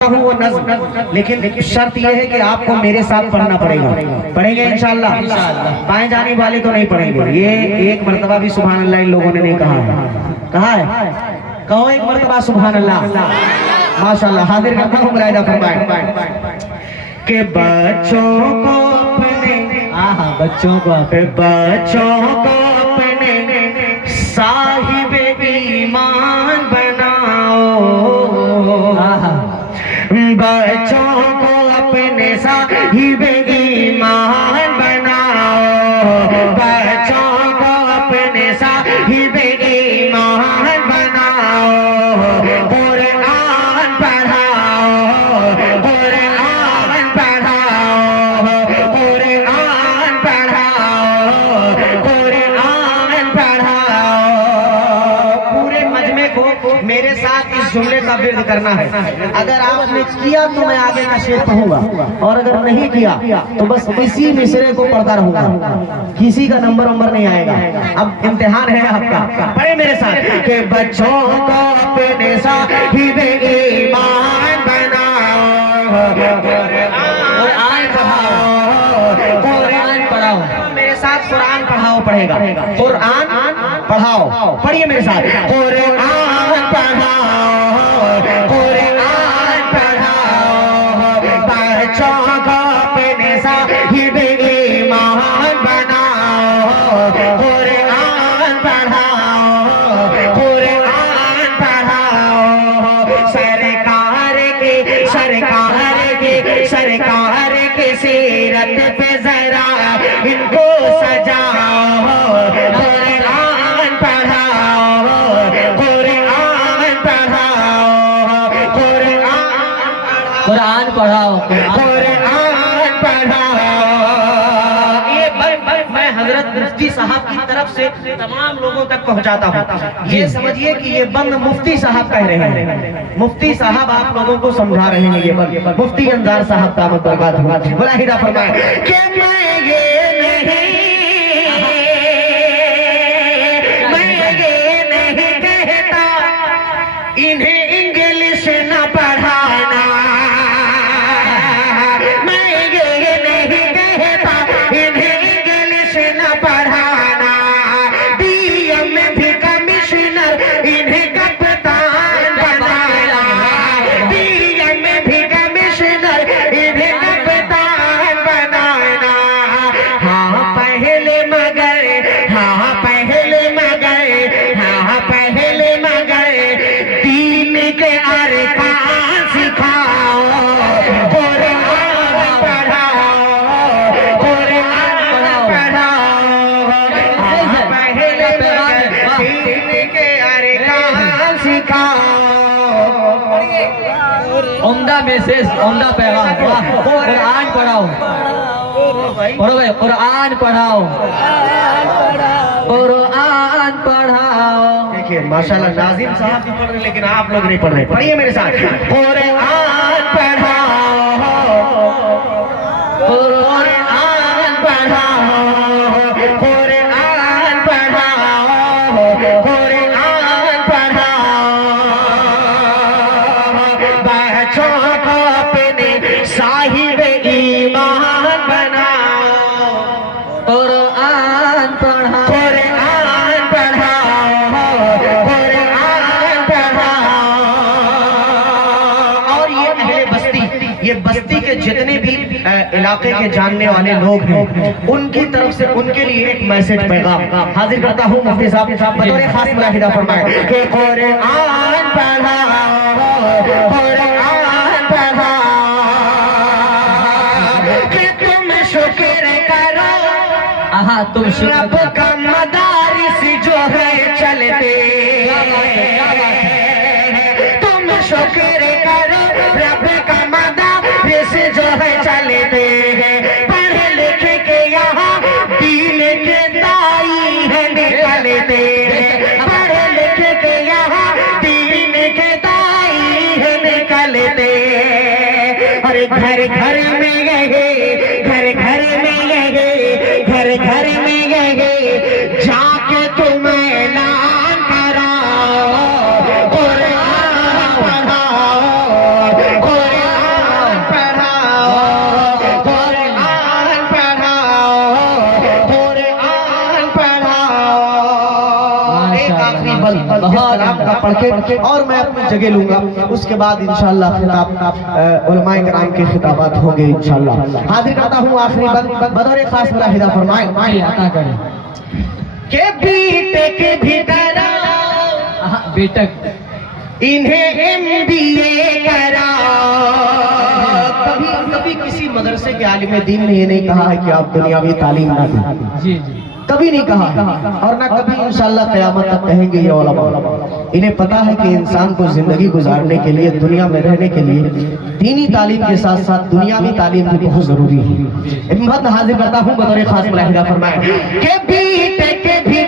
हूँ वो नज़्म, लेकिन शर्त यह है कि आपको मेरे साथ पढ़ना पड़ेगा। पढ़ेंगे इंशाअल्लाह? पाए जाने वाले तो नहीं पढ़ेंगे। ये एक मर्तबा भी सुभान अल्लाह इन लोगों ने नहीं कहा है। कहा है? कहो एक मर्तबा सुभान अल्लाह। माशाअल्लाह। हाजिर करता हूँ मुलाहिदा फरमाएं कि बच्चों को अपने बच्चों को अपने साहिब ईमान बनाओ, बच्चों को अपने साहिब ईमान बनाओ, बच्चों को अपने साहिब ईमान बनाओ, कुरान पढ़ाओ, कुरान पढ़ाओ, कुरान पढ़ाओ, कुरान पढ़ाओ। पूरे मजमे को मेरे साथ इस जुमले का विर्द करना है। अगर आपने किया तो मैं आगे का शेर पढ़ूंगा, और अगर नहीं किया तो बस इसी मिसरे को पढ़ता रहूंगा, किसी का नंबर नहीं आएगा। अब इम्तिहान है आपका। पढ़े मेरे साथ कि बच्चों को अपने साहिब ईमान बनाओ, कुरान पढ़ाओ, कुरान पढ़ाओ। मेरे साथ कुरान पढ़ाओ पढ़ेगा। कुरान पढ़ाओ। पढ़िए मेरे साथ। कुरान पढ़ाओ, कुरान पढ़ाओ, बच्चों को अपने साहिब ईमान बनाओ, कुरान पढ़ाओ, कुरान पढ़ाओ। सरकार के सीरत पे जरा इनको सजाओ, कुरान पढ़ाओ, कुरान पढ़ाओ, कुरान पढ़ाओ, कुरान पढ़ाओ। ये मैं हजरत मुफ्ती साहब की तरफ से तमाम लोगों तक पहुंचाता हूँ। ये समझिए कि ये बंद मुफ्ती साहब कह रहे हैं। मुफ्ती साहब आप लोगों को समझा रहे हैं। ये बंद मुफ्ती अंजार साहब दामत बरकातहू मुलाहिदा फरमाए कि मैं ये नहीं कहता इन्हें इंग्लिश न पढ़ाना, मैं ये नहीं कहता इन्हें इंग्लिश न पढ़ाना, डीएम भी कमिश्नर इन्हें कप्तान बनाना, डीएम भी कमिश्नर इन्हें कप्तान बनाना। हाँ पहले मगर, हाँ पहले मगर, हाँ पहले मगर दीन के अरकान सिखाओ, कुरान पढ़ाओ, कुरान पढ़ाओ। पहले मगर दीन के अरकान सिखाओ। उम्दा मैसेज, उम्दा पैगाम। कुरान पढ़ाओ, पढ़ो भाई, कुरान पढ़ाओ, कुरान पढ़ाओ। देखिए माशाल्लाह नाजिम साहब भी पढ़ रहे, लेकिन आप लोग नहीं पढ़ रहे। पढ़िए मेरे साथ। कुरान पढ़ाओ, कुरान पढ़ाओ, कुरान पढ़ाओ, कुरान पढ़ाओ। बच्चों को अपने साहिब ईमान बनाओ, कुरान पढ़ाओ, कुरान पढ़ाओ, कुरान पढ़ाओ। और ये अहले बस्ती, ये बस्ती के जितने भी इलाके के जानने वाले लोग हैं, उनकी तरफ से उनके लिए एक मैसेज पैगाम हाजिर करता हूँ। मुफ्ती साहब बतौर खास मुलाहिदा फरमाए कि कुरान पढ़ाओ, कुरान पढ़ाओ, कि तुम शुक्र करो तुम रब का मदारिस जो है चलते, तुम शुक्र करो रब का मदारिस जो है चलते, पढ़ लिख के यहाँ दीन के दाई है निकलते, पढ़ लिख के यहाँ दीन के दाई है निकलते। और घर घर में गए, घर घर में गए, घर घर में गए, जाके तुम ऐलान कराओ, कुरान पढ़ाओ, कुरान पढ़ के और मैं अपनी जगह लूंगा। उसके बाद इंशाअल्लाह खिताब उलमाए किराम के खिताबात होंगे इंशाअल्लाह। हाजिर करता हूँ आखिरी बदौर खास मेरा हिदा फरमाए अता करें के बीटे के भीतर बेटक इन्हें MBA करा। कभी किसी मदरसे के आलिम दीन ने ये नहीं कहा है कि आप दुनियावी तालीम ना दें, जी जी कभी नहीं कहा और ना कभी इंशाअल्लाह क़यामत तक कहेंगे ये उलमा। इन्हें पता है कि इंसान को जिंदगी गुजारने के लिए, दुनिया में रहने के लिए दीनी तालीम के साथ साथ दुनियावी तालीम भी बहुत जरूरी है। हिम्मत हाजिर करता हूँ बतौर खास मुलाहिदा फरमाएं के बीटे के भी